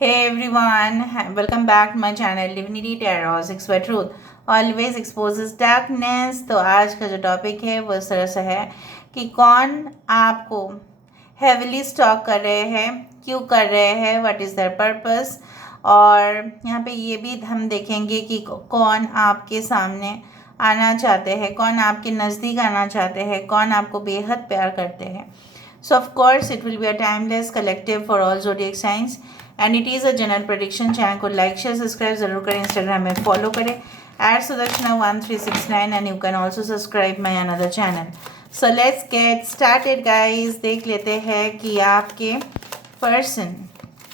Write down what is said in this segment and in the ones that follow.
Hey everyone, welcome back to my channel Divinity Tarot 6 by Truth always exposes darkness। तो आज का जो topic है वो इस तरह से है कि कौन आपको हेविली स्टॉक कर रहे हैं, क्यों कर रहे हैं, व्हाट इज़ देयर पर्पस। और यहाँ पे ये भी हम देखेंगे कि कौन आपके सामने आना चाहते हैं, कौन आपके नज़दीक आना चाहते हैं, कौन आपको बेहद प्यार करते हैं। So of course it will be a timeless collective for all zodiac signs and it is a general prediction। Channel को लाइक शेयर सब्सक्राइब जरूर करें, इंस्टाग्राम में फॉलो करें @sudarshana1369 and you can also subscribe my another channel। So let's get started guys। देख लेते हैं कि आपके पर्सन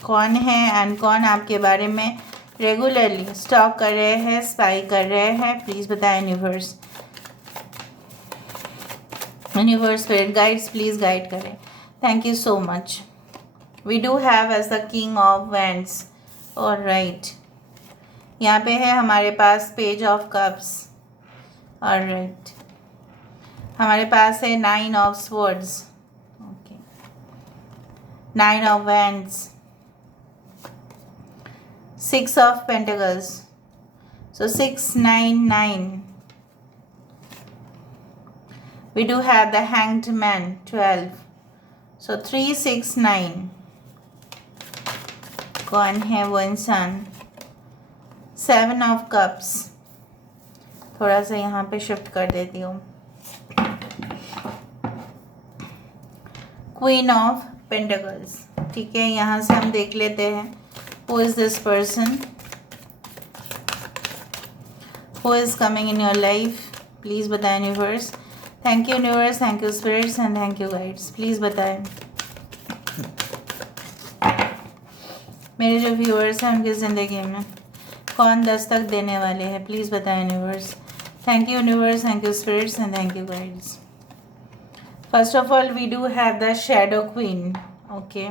कौन है एंड कौन आपके बारे में रेगुलरली स्टॉक कर रहे हैं, स्पाई कर रहे हैं। प्लीज़ बताएं universe, spirit guides please guide करें। Thank you so much. We do have ace the king of wands. और राइट, यहाँ पे है हमारे पास पेज ऑफ कप्स। और राइट, हमारे पास है 9 of swords, okay, 9 of wands, 6 of pentacles, so 6 9 9। We do have the Hanged Man 12, so 3 6 9। कौन है वो इंसान? 7 ऑफ कप्स, थोड़ा सा यहाँ पे शिफ्ट कर देती हूँ। क्वीन ऑफ पेंटिकल्स, ठीक है। यहाँ से हम देख लेते हैं who is this person, who is coming in your life. Please बताएं universe. Thank you universe, thank you spirits and thank you guides. Please बताएं मेरे जो व्यूअर्स हैं उनकी ज़िंदगी में कौन दस्तक देने वाले हैं। प्लीज़ बताएं universe. Thank you universe, thank you spirits and thank you guides. First of all we do have the shadow queen, okay.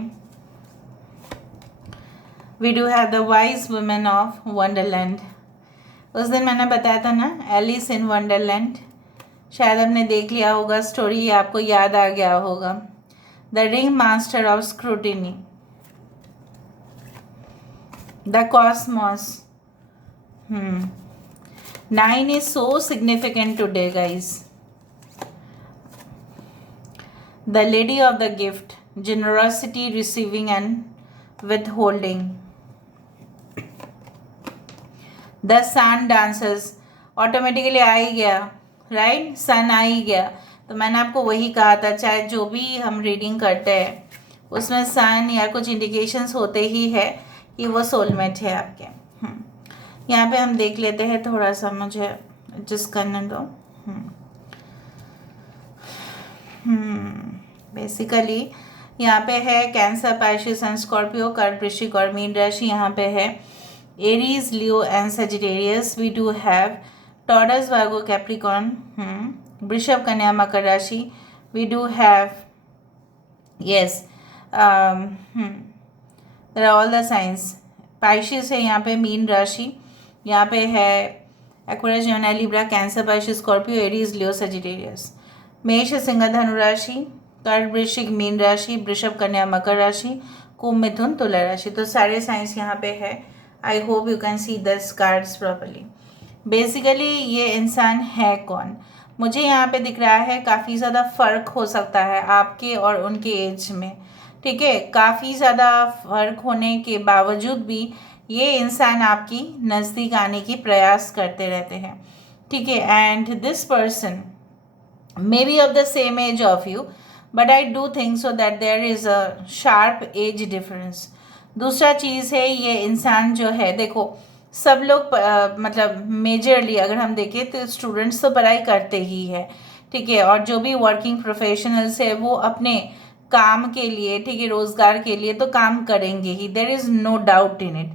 We do have the wise women of Wonderland. उस दिन मैंने बताया था ना, एलिस इन वंडरलैंड, शायद आपने देख लिया होगा स्टोरी, आपको याद आ गया होगा। The ring master of scrutiny, the Cosmos. 9 is so significant today guys। The lady of the gift, generosity, receiving and withholding। The sun dances, automatically आ ही गया, राइट, सन आ ही गया। तो मैंने आपको वही कहा था, चाहे जो भी हम रीडिंग करते हैं उसमें सन या कुछ इंडिकेशंस होते ही है कि वो सोलमेट है आपके। यहाँ पे हम देख लेते हैं, थोड़ा सा मुझे एडजस्ट करने दो। बेसिकली यहाँ पे है कैंसर, पाइशिस एंड स्कॉर्पियो, कर्क, वृश्चिक और मीन राशि। यहाँ पे है Aries, Leo and Sagittarius. We do have Taurus, Virgo, Capricorn, वृषभ, कन्या, मकर राशि। We do have yes there are all the signs. Pisces है यहाँ पे, मीन राशि। यहाँ पे है Aquarius, Gemini, Libra, Cancer, Pisces, Scorpio, Aries, Leo, Sagittarius. मेष, सिंह, धनु राशि, कर्क, वृश्चिक, मीन राशि, वृषभ, कन्या, मकर राशि, कुंभ, मिथुन, तुला राशि। तो सारे साइंस यहाँ पे है। I hope you can see this cards properly. Basically ये इंसान है कौन? मुझे यहाँ पे दिख रहा है काफ़ी ज़्यादा फ़र्क हो सकता है आपके और उनके एज में, ठीक है। काफ़ी ज़्यादा फ़र्क होने के बावजूद भी ये इंसान आपकी नज़दीक आने की प्रयास करते रहते हैं, ठीक है। And this person may be of the same age of you, but I do think so that there is a sharp age difference. दूसरा चीज़ है, ये इंसान जो है, देखो सब लोग मतलब मेजरली अगर हम देखें तो स्टूडेंट्स तो पढ़ाई करते ही है, ठीक है। और जो भी वर्किंग प्रोफेशनल्स है वो अपने काम के लिए, ठीक है, रोज़गार के लिए तो काम करेंगे ही, there is no doubt in it.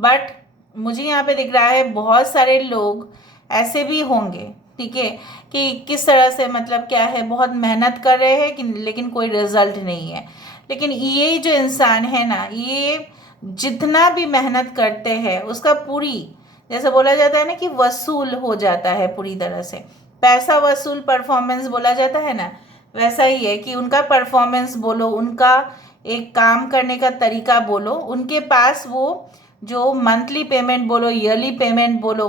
But मुझे यहाँ पे दिख रहा है बहुत सारे लोग ऐसे भी होंगे, ठीक है, कि किस तरह से मतलब क्या है, बहुत मेहनत कर रहे हैं कि लेकिन कोई रिजल्ट नहीं है। लेकिन ये जो इंसान है ना, ये जितना भी मेहनत करते हैं उसका पूरी, जैसे बोला जाता है ना कि वसूल हो जाता है पूरी तरह से, पैसा वसूल परफॉर्मेंस बोला जाता है ना, वैसा ही है कि उनका परफॉर्मेंस बोलो, उनका एक काम करने का तरीका बोलो, उनके पास वो जो मंथली पेमेंट बोलो, ईयरली पेमेंट बोलो,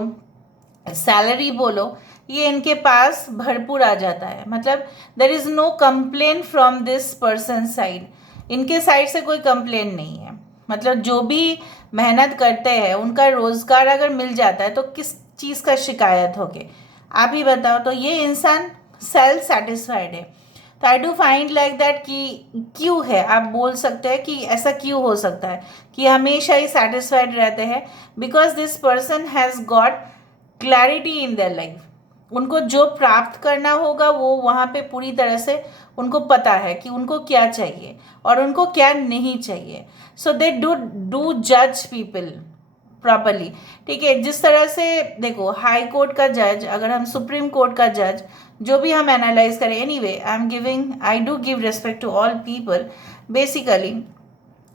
सैलरी बोलो, ये इनके पास भरपूर आ जाता है। मतलब there is no complain from this person side, इनके साइड से कोई कंप्लेन नहीं है। मतलब जो भी मेहनत करते हैं उनका रोज़गार अगर मिल जाता है तो किस चीज़ का शिकायत होगी, आप ही बताओ। तो ये इंसान सेल्फ सेटिस्फाइड है। तो आई डू फाइंड लाइक दैट कि क्यों है, आप बोल सकते हैं कि ऐसा क्यों हो सकता है कि हमेशा ही सेटिस्फाइड रहते हैं। Because this person has got clarity in their life, उनको जो प्राप्त करना होगा वो वहाँ पे पूरी तरह से उनको पता है कि उनको क्या चाहिए और उनको क्या नहीं चाहिए। सो दे डू जज पीपल प्रॉपरली। ठीक है, जिस तरह से देखो हाई कोर्ट का जज, अगर हम सुप्रीम कोर्ट का जज, जो भी हम एनालाइज करें, anyway I do give respect to all people basically,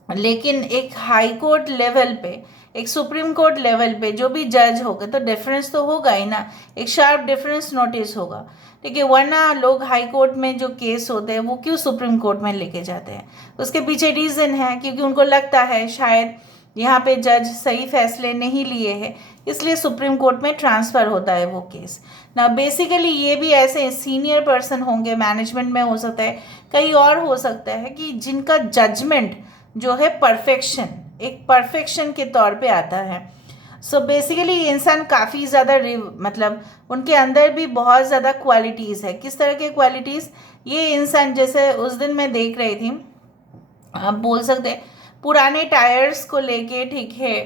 लेकिन एक हाई कोर्ट लेवल पे, एक सुप्रीम कोर्ट लेवल पे जो भी जज होगा तो डिफरेंस तो होगा ही ना, एक शार्प डिफरेंस नोटिस होगा। ठीक है, वरना लोग हाई कोर्ट में जो केस होते हैं वो क्यों सुप्रीम कोर्ट में लेके जाते हैं, उसके पीछे रीज़न है, क्योंकि उनको लगता है शायद यहाँ पे जज सही फैसले नहीं लिए हैं, इसलिए सुप्रीम कोर्ट में ट्रांसफ़र होता है वो केस ना। बेसिकली ये भी ऐसे सीनियर पर्सन होंगे, मैनेजमेंट में हो सकता है, कहीं और हो सकता है कि जिनका जजमेंट जो है परफेक्शन, एक परफेक्शन के तौर पे आता है। सो बेसिकली इंसान काफ़ी ज़्यादा मतलब उनके अंदर भी बहुत ज़्यादा क्वालिटीज़ है। किस तरह के क्वालिटीज़, ये इंसान जैसे उस दिन मैं देख रही थी, आप बोल सकते हैं पुराने टायर्स को लेके, ठीक है,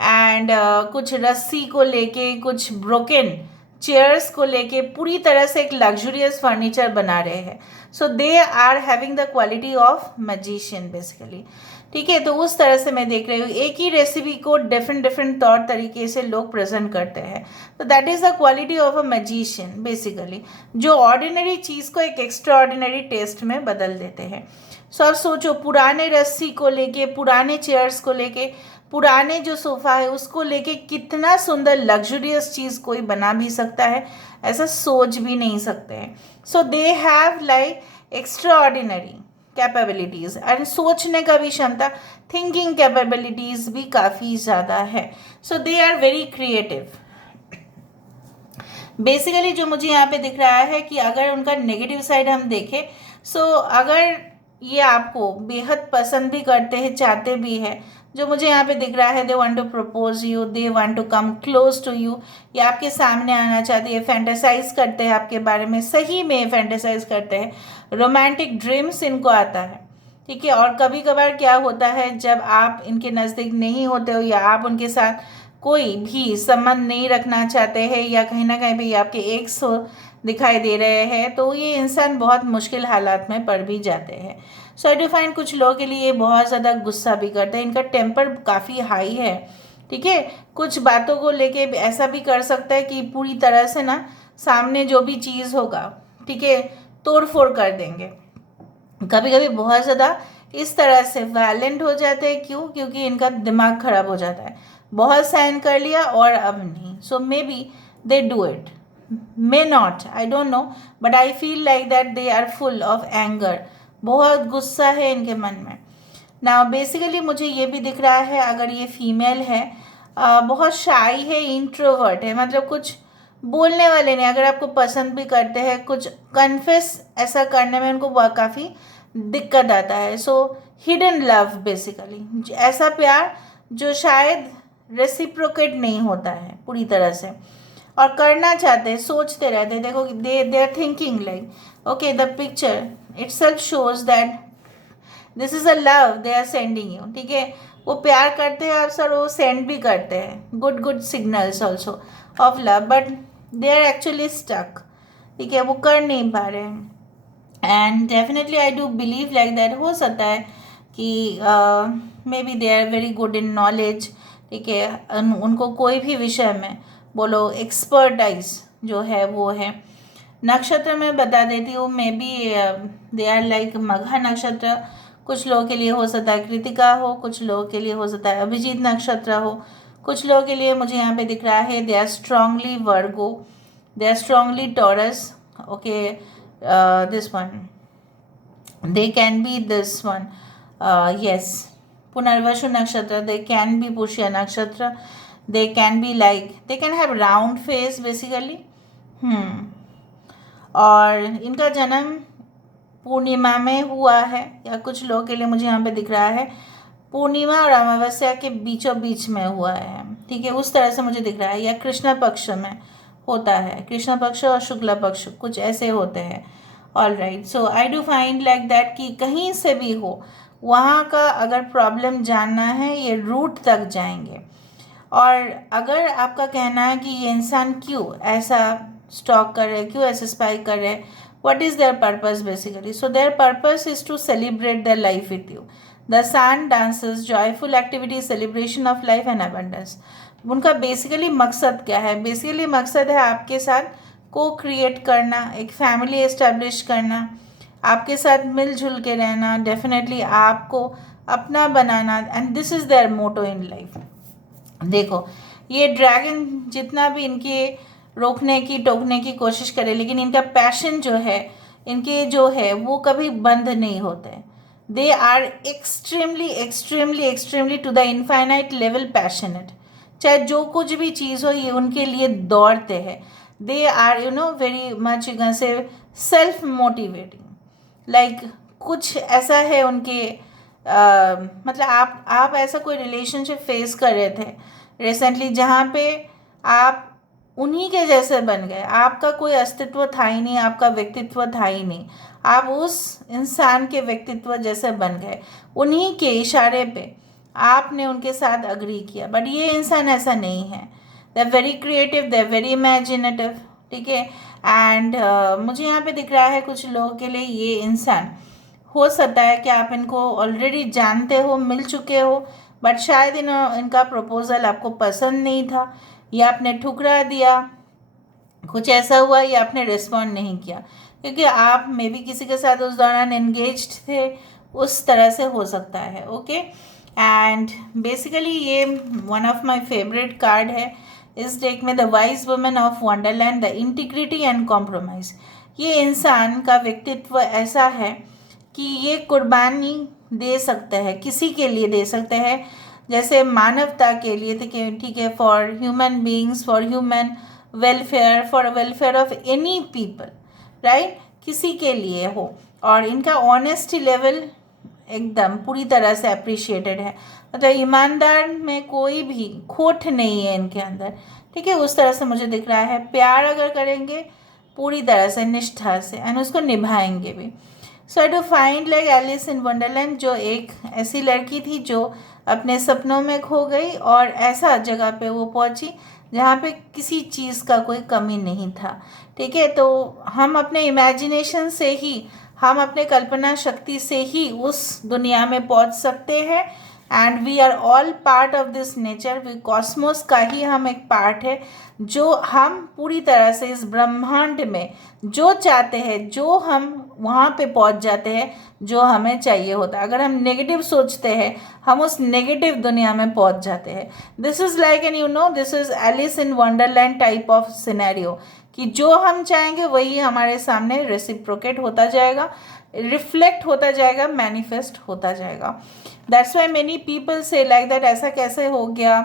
एंड कुछ रस्सी को लेके, कुछ ब्रोकन चेयर्स को लेके पूरी तरह से एक लग्जूरियस फर्नीचर बना रहे हैं। So they are having the quality of magician basically. ठीक है, तो उस तरह से मैं देख रही हूँ, एक ही रेसिपी को डिफरेंट डिफरेंट तौर तरीके से लोग प्रेजेंट करते हैं। तो that is the quality of a magician basically, जो ऑर्डिनरी चीज़ को एक एक्स्ट्रा ऑर्डिनरी टेस्ट में बदल देते हैं। सो अब सोचो, पुराने रस्सी को लेके, पुराने चेयर्स को लेके, पुराने जो सोफ़ा है उसको लेके कितना सुंदर लग्जूरियस चीज़ कोई बना भी सकता है, ऐसा सोच भी नहीं सकते हैं। So they have like extraordinary capabilities and सोचने का भी क्षमता, थिंकिंग कैपेबिलिटीज़ भी काफ़ी ज़्यादा है। So they are very creative. Basically जो मुझे यहाँ पे दिख रहा है कि अगर उनका नेगेटिव साइड हम देखें, सो अगर ये आपको बेहद पसंद भी करते हैं, चाहते भी हैं, जो मुझे यहाँ पे दिख रहा है, they want to propose you, they want to come close to you, ये आपके सामने आना चाहते हैं, फैंटेसाइज करते हैं आपके बारे में, सही में फैंटेसाइज करते हैं, रोमांटिक ड्रीम्स इनको आता है। ठीक है, और कभी कभार क्या होता है, जब आप इनके नज़दीक नहीं होते हो या आप उनके साथ कोई भी संबंध नहीं रखना चाहते हैं या कहीं ना कहीं भी आपके एक्स हो दिखाई दे रहे हैं, तो ये इंसान बहुत मुश्किल हालात में पड़ भी जाते हैं। सो आई डू फाइंड कुछ लोगों के लिए बहुत ज़्यादा गुस्सा भी करते हैं, इनका टेम्पर काफ़ी हाई है। ठीक है, कुछ बातों को लेके ऐसा भी कर सकता है कि पूरी तरह से ना सामने जो भी चीज़ होगा, ठीक है, तोड़ फोड़ कर देंगे। कभी कभी बहुत ज़्यादा इस तरह से वायलेंट हो जाते हैं, क्यों, क्योंकि इनका दिमाग खराब हो जाता है, बहुत सहन कर लिया और अब नहीं। So may be they do it, may not, I don't know, but I feel like that they are full of anger, बहुत गुस्सा है इनके मन में ना। बेसिकली मुझे ये भी दिख रहा है, अगर ये फीमेल है, बहुत शाई है, इंट्रोवर्ट है, मतलब कुछ बोलने वाले नहीं, अगर आपको पसंद भी करते हैं, कुछ कन्फेस ऐसा करने में उनको काफ़ी दिक्कत आता है। सो हिडन लव बेसिकली, ऐसा प्यार जो शायद रेसिप्रोकेट नहीं होता है पूरी तरह से, और करना चाहते हैं, सोचते रहते हैं। देखो they are thinking like okay, the picture itself shows that this is a love they are sending you. ठीक है, वो प्यार करते हैं अक्सर, वो सेंड भी करते हैं good signals also of love, but they are actually stuck. ठीक है, वो कर नहीं पा रहे हैं। And definitely I do believe like that, हो सकता है कि may B they are very good in knowledge. ठीक है, उनको कोई भी विषय में बोलो एक्सपर्टाइज जो है वो है। नक्षत्र में बता देती हूँ, may be they are like मघा नक्षत्र, कुछ लोगों के लिए हो सकता है कृतिका हो, कुछ लोगों के लिए हो सकता है अभिजीत नक्षत्र हो, कुछ लोगों के लिए मुझे यहाँ पे दिख रहा है they are strongly Virgo, they are strongly Taurus. Okay, this one, they can be this one, yes, Punarvashu nakshatra, they can be Pushya nakshatra, they can be like, they can have round face basically. और इनका जन्म पूर्णिमा में हुआ है, या कुछ लोगों के लिए मुझे यहाँ पे दिख रहा है पूर्णिमा और अमावस्या के बीचों बीच में हुआ है, ठीक है, उस तरह से मुझे दिख रहा है, या कृष्ण पक्ष में होता है, कृष्ण पक्ष और शुक्ल पक्ष कुछ ऐसे होते हैं। All right, so I do find like that कि कहीं से भी हो वहाँ का अगर प्रॉब्लम जानना है ये रूट तक जाएंगे। और अगर आपका कहना है कि ये इंसान क्यों ऐसा स्टॉक कर रहे हैं, क्यों ऐसे स्पाई कर रहे हैं, what is their purpose basically? So their purpose is to celebrate their life with you. The sun dances, joyful activity, celebration of life and abundance. उनका बेसिकली मकसद क्या है? बेसिकली मकसद है आपके साथ को क्रिएट करना, एक फैमिली एस्टेब्लिश करना, आपके साथ मिलजुल के रहना, डेफिनेटली आपको अपना बनाना, and this is their motto in life. देखो ये ड्रैगन जितना भी इनके रोकने की टोकने की कोशिश करे, लेकिन इनका पैशन जो है, इनके जो है वो कभी बंद नहीं होते। They are extremely extremely extremely to the infinite level passionate, चाहे जो कुछ भी चीज़ हो ये उनके लिए दौड़ते हैं। They are very much you can say self motivating, like कुछ ऐसा है उनके मतलब आप ऐसा कोई रिलेशनशिप फेस कर रहे थे रिसेंटली जहाँ पे आप उन्हीं के जैसे बन गए, आपका कोई अस्तित्व था ही नहीं, आपका व्यक्तित्व था ही नहीं, आप उस इंसान के व्यक्तित्व जैसे बन गए, उन्हीं के इशारे पे आपने उनके साथ अग्री किया। बट ये इंसान ऐसा नहीं है, they are very creative, they are very imaginative, ठीक है। एंड मुझे यहाँ पे दिख रहा है कुछ लोगों के लिए ये इंसान हो सकता है कि आप इनको ऑलरेडी जानते हो, मिल चुके हो, बट शायद इनका प्रपोजल आपको पसंद नहीं था, या आपने ठुकरा दिया, कुछ ऐसा हुआ, या आपने रिस्पॉन्ड नहीं किया क्योंकि आप मे बी किसी के साथ उस दौरान एंगेज्ड थे, उस तरह से हो सकता है। ओके, एंड बेसिकली ये one of my favourite card है इस डेक में, the wise woman of Wonderland, the integrity and compromise. ये इंसान का व्यक्तित्व ऐसा है कि ये कुर्बानी दे सकते हैं, किसी के लिए दे सकते हैं, जैसे मानवता के लिए, ठीक है, for human beings, for human welfare, for welfare of any people, right, किसी के लिए हो। और इनका ऑनेस्टी लेवल एकदम पूरी तरह से अप्रिशिएटेड है, मतलब ईमानदार में कोई भी खोट नहीं है इनके अंदर, ठीक है, उस तरह से मुझे दिख रहा है। प्यार अगर करेंगे पूरी तरह से निष्ठा से, एंड उसको निभाएंगे भी। So I do find like Alice in Wonderland, जो एक ऐसी लड़की थी जो अपने सपनों में खो गई और ऐसा जगह पे वो पहुंची जहाँ पे किसी चीज़ का कोई कमी नहीं था, ठीक है। तो हम अपने इमेजिनेशन से ही, हम अपने कल्पना शक्ति से ही उस दुनिया में पहुंच सकते हैं, and we are all part of this nature, we cosmos का ही हम एक पार्ट है, जो हम पूरी तरह से इस ब्रह्मांड में जो चाहते हैं, जो हम वहाँ पे पहुँच जाते हैं जो हमें चाहिए होता है। अगर हम नेगेटिव सोचते हैं हम उस नेगेटिव दुनिया में पहुँच जाते हैं। This is like an this is Alice in Wonderland type of scenario, कि जो हम चाहेंगे वही हमारे सामने रेसिप्रोकेट होता जाएगा, रिफ्लेक्ट होता जाएगा, मैनिफेस्ट होता जाएगा। दैट्स वाई मेनी पीपल से लाइक दैट, ऐसा कैसे हो गया,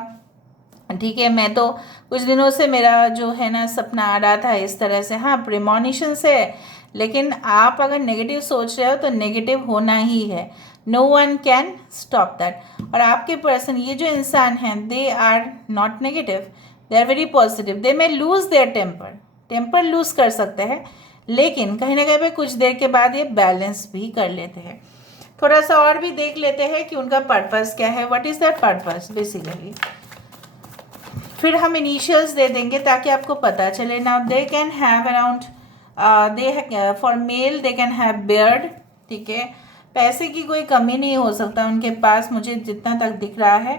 ठीक है, मैं तो कुछ दिनों से मेरा जो है ना सपना आ रहा था इस तरह से। हाँ, प्रीमोनिशन से है, लेकिन आप अगर नेगेटिव सोच रहे हो तो नेगेटिव होना ही है, no one can stop that. और आपके पर्सन, ये जो इंसान हैं, they are not negative, they are very positive, they may lose their temper lose कर सकते हैं, लेकिन कहीं ना कहीं पे कुछ देर के बाद ये बैलेंस भी कर लेते हैं। थोड़ा सा और भी देख लेते हैं कि उनका पर्पस क्या है, what is that purpose basically. फिर हम इनिशियल्स दे देंगे ताकि आपको पता चले। Now they can have around for male they can have beard, ठीक है, पैसे की कोई कमी नहीं हो सकता उनके पास, मुझे जितना तक दिख रहा है।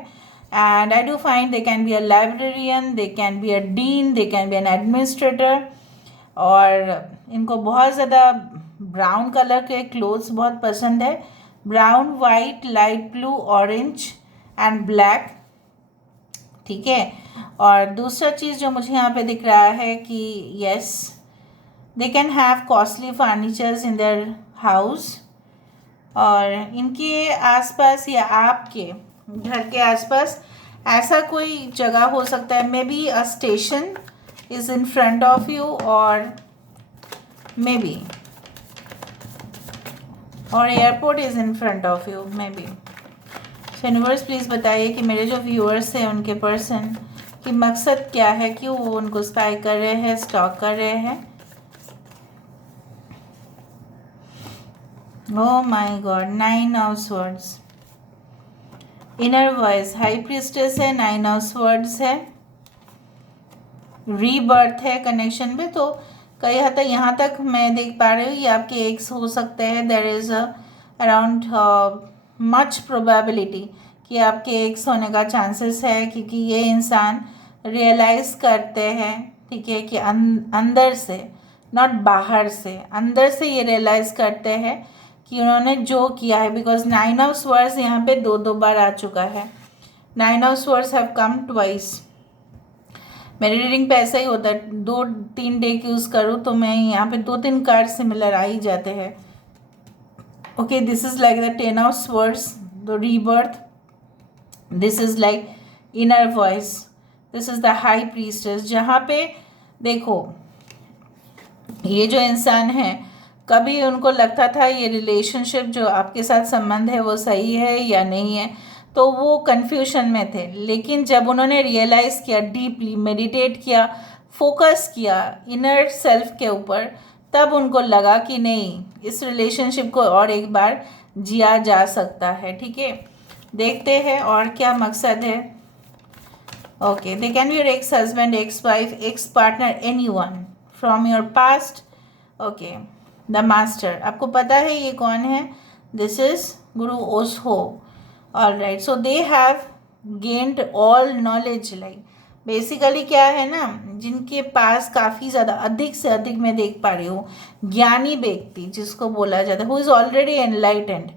And I do find they can be a librarian, they can be a dean, they can B an administrator. और इनको बहुत ज़्यादा ब्राउन कलर के क्लोथ्स बहुत पसंद है, brown, white, light blue, orange and black, ठीक है। और दूसरा चीज़ जो मुझे यहाँ पे दिख रहा है कि yes, they can have costly furnitures in their house, और इनके आसपास या आपके घर के आसपास ऐसा कोई जगह हो सकता है, may be a station is in front of you और मे बी और airport is in front of you may be. Universe please बताइए कि मेरे जो व्यूअर्स हैं उनके पर्सन की मकसद क्या है, क्यों वो उनको स्पाई कर रहे हैं, स्टॉक कर रहे हैं। Oh my God, 9 of swords, inner voice, high priestess है, 9 ऑफ स्वॉर्ड्स है, रीबर्थ है कनेक्शन में। तो कई हद तक यहाँ तक मैं देख पा रही हूँ ये आपके एक्स हो सकते हैं। There is around much probability कि आपके एक्स होने का चांसेस है, क्योंकि ये इंसान रियलाइज़ करते हैं, ठीक है, कि अंदर से, नॉट बाहर से, अंदर से ये रियलाइज़ करते हैं कि उन्होंने जो किया है। बिकॉज 9 ऑफ स्वॉर्ड्स यहाँ पे दो बार आ चुका है। 9 of swords have come twice. मेरी रीडिंग पे ऐसा ही होता है, 2-3 डेक यूज़ करूँ तो मैं यहाँ पे 2-3 कार्ड सिमिलर आ ही जाते हैं। Okay, this is like the 10 of swords, the rebirth. This is like inner voice, this is the high priestess. जहाँ पे देखो ये जो इंसान है, कभी उनको लगता था ये रिलेशनशिप जो आपके साथ संबंध है वो सही है या नहीं है, तो वो कन्फ्यूजन में थे। लेकिन जब उन्होंने रियलाइज़ किया, डीपली मेडिटेट किया, फोकस किया इनर सेल्फ के ऊपर, तब उनको लगा कि नहीं, इस रिलेशनशिप को और एक बार जिया जा सकता है। ठीक है, देखते हैं और क्या मकसद है। Okay, they can be your ex husband, ex wife, ex partner, anyone from your past. Okay, the master, आपको पता है ये कौन है? This is Guru Osho. All right, so they have gained all knowledge. Like basically क्या है ना, जिनके पास काफ़ी ज़्यादा, अधिक से अधिक मैं देख पा रही हूँ, ज्ञानी व्यक्ति जिसको बोला जाता है, हु इज़ ऑलरेडी एनलाइटेंड।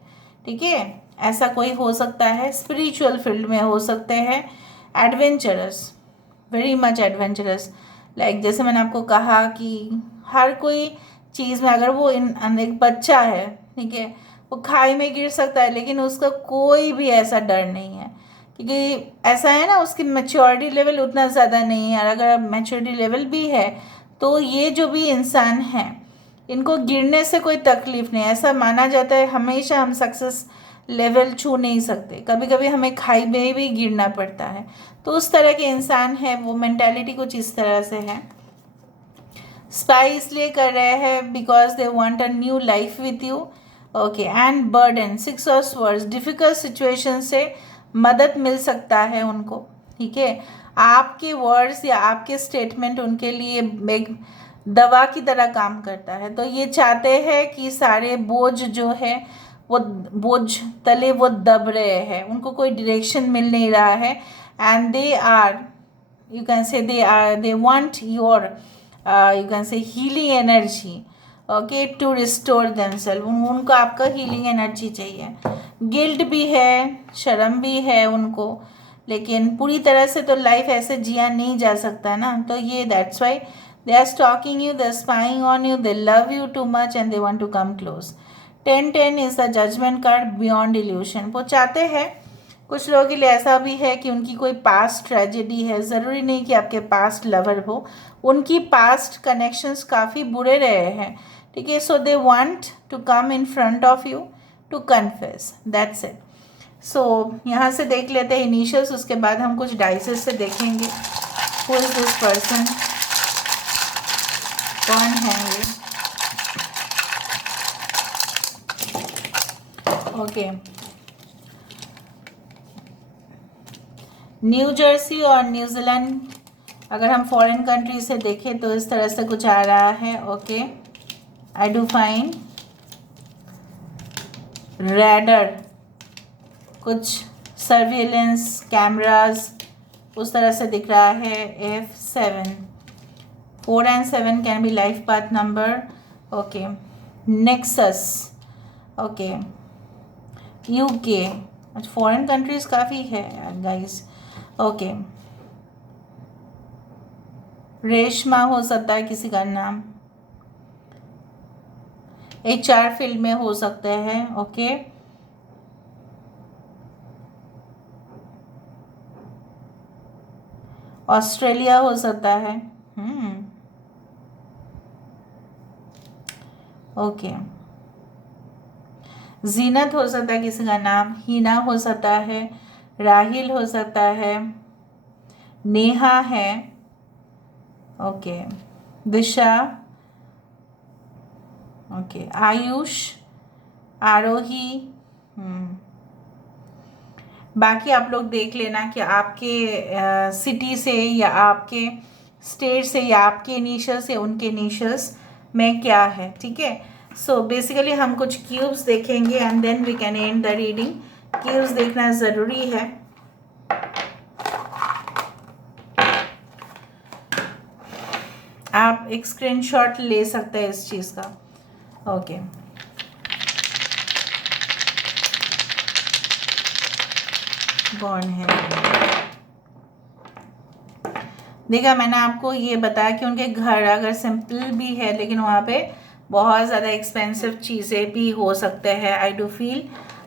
ठीक है, ऐसा कोई हो सकता है, स्पिरिचुअल फील्ड में हो सकते हैं, adventurous, very much adventurous. Like जैसे मैंने आपको कहा कि हर कोई चीज़ में, अगर वो एक बच्चा है, ठीक है, वो खाई में गिर सकता है, लेकिन उसका कोई भी ऐसा डर नहीं है, क्योंकि ऐसा है ना, उसकी मैच्योरिटी लेवल उतना ज़्यादा नहीं है। और अगर मैच्योरिटी लेवल भी है तो ये जो भी इंसान है, इनको गिरने से कोई तकलीफ नहीं। ऐसा माना जाता है हमेशा हम सक्सेस लेवल छू नहीं सकते, कभी कभी हमें खाई में भी गिरना पड़ता है। तो उस तरह के इंसान है, वो मेंटालिटी कुछ इस तरह से है। स्पाई इसलिए कर रहे हैं because they want a new life with you. Okay, and burden, 6 of swords, difficult situation से मदद मिल सकता है उनको। ठीक है, आपके वर्ड्स या आपके स्टेटमेंट उनके लिए एक दवा की तरह काम करता है। तो ये चाहते हैं कि सारे बोझ जो है, वो बोझ तले वो दब रहे हैं, उनको कोई डायरेक्शन मिल नहीं रहा है। And they are, you can say they want your you can say healing energy, okay, to restore themselves। उनको आपका हीलिंग एनर्जी चाहिए। गिल्ट भी है, शर्म भी है उनको, लेकिन पूरी तरह से तो लाइफ ऐसे जिया नहीं जा सकता ना। तो ये that's why they are stalking you, they are spying on you, they love you too much and they want to come close. 10-10 is the judgement card, beyond illusion. वो चाहते हैं, कुछ लोगों के लिए ऐसा भी है कि उनकी कोई पास्ट ट्रेजेडी है। ज़रूरी नहीं कि आपके पास्ट लवर हो, उनकी पास्ट कनेक्शंस काफ़ी बुरे रहे हैं। ठीक है, so they want to come in front of you to confess, that's it. So यहाँ से देख लेते हैं इनिशियल्स, उसके बाद हम कुछ डाइसेस से देखेंगे हु इज दिस पर्सन, कौन है ये। ओके, न्यू जर्सी और न्यूजीलैंड, अगर हम फॉरेन कंट्री से देखें तो इस तरह से कुछ आ रहा है। Okay, I do find radar, कुछ सर्विलेंस कैमराज उस तरह से दिख रहा है। F7, 4 and 7 can be life path number. Okay, nexus, okay, UK, अच्छा फॉरेन कंट्रीज काफ़ी है गाइस। ओके, रेशमा हो सकता है किसी का नाम, HR फील्ड में हो सकते हैं। ओके, ऑस्ट्रेलिया हो सकता है। ओके, जीनत हो सकता है किसी का नाम, हीना हो सकता है, राहिल हो सकता है, नेहा है, ओके, दिशा, ओके, आयुष, आरोही। बाकी आप लोग देख लेना कि आपके सिटी से या आपके स्टेट से या आपके इनिशियल से उनके इनिशियल्स में क्या है, ठीक है। सो बेसिकली हम कुछ क्यूब्स देखेंगे and then we can end the reading. Cubes देखना ज़रूरी है। आप एक स्क्रीनशॉट ले सकते हैं इस चीज़ का। ओके, कौन है? देखा, मैंने आपको ये बताया कि उनके घर अगर सिंपल भी है लेकिन वहाँ पे बहुत ज़्यादा एक्सपेंसिव चीज़ें भी हो सकते हैं। आई डू फील,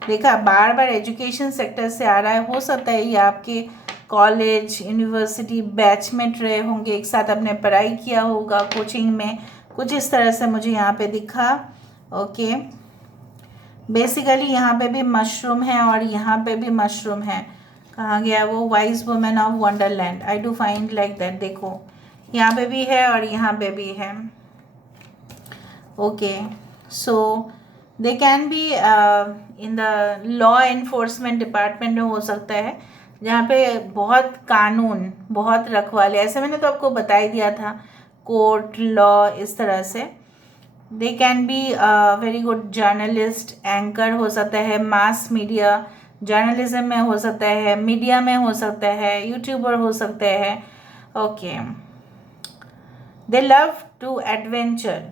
देखा, बार बार एजुकेशन सेक्टर से आ रहा है। हो सकता है ये आपके कॉलेज यूनिवर्सिटी बैचमेट रहे होंगे, एक साथ आपने पढ़ाई किया होगा कोचिंग में, कुछ इस तरह से मुझे यहाँ पे दिखा। ओके, बेसिकली यहाँ पे भी मशरूम है और यहाँ पे भी मशरूम है। कहाँ गया वो wise women of Wonderland? I do find like that. देखो, यहाँ पे भी है और यहाँ पे भी है। Okay, so they can be in the law enforcement department में हो सकता है, जहाँ पे बहुत कानून, बहुत रखवाले, ऐसे मैंने तो आपको बता ही दिया था, कोर्ट लॉ इस तरह से। दे can be very good journalist, anchor हो सकता है, मास मीडिया जर्नलिज्म में हो सकता है, मीडिया में हो सकता है, यूट्यूबर हो सकते हैं। Okay, they love to adventure.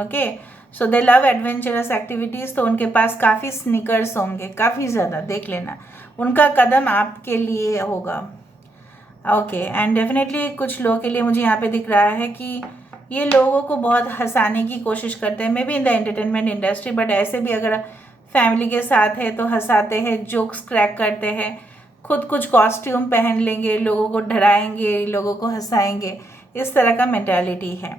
Okay, so they love adventurous activities, तो उनके पास काफ़ी स्निकर्स होंगे, काफ़ी ज़्यादा, देख लेना। उनका कदम आपके लिए होगा। ओके, एंड डेफिनेटली कुछ लोगों के लिए मुझे यहाँ पे दिख रहा है कि ये लोगों को बहुत हंसाने की कोशिश करते हैं, may be in the entertainment industry, but ऐसे भी अगर फैमिली के साथ है तो हंसाते हैं, जोक्स क्रैक करते हैं, खुद कुछ कॉस्ट्यूम पहन लेंगे, लोगों को डराएंगे, लोगों को हंसाएंगे, इस तरह का मेंटालिटी है।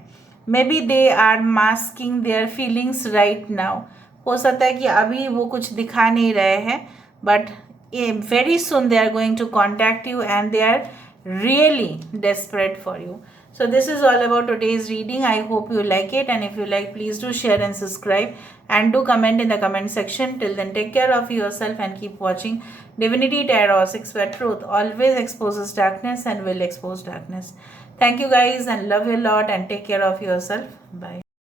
May B they are masking their feelings right now. हो सकता है कि अभी वो कुछ दिखा नहीं रहे हैं, but very soon they are going to contact you and they are really desperate for you. So this is all about today's reading. I hope you like it, and if you like, please do share and subscribe and do comment in the comment section. Till then, take care of yourself and keep watching Divinity Tarot 6, where truth always exposes darkness and will expose darkness. Thank you guys and love you a lot, and take care of yourself. Bye.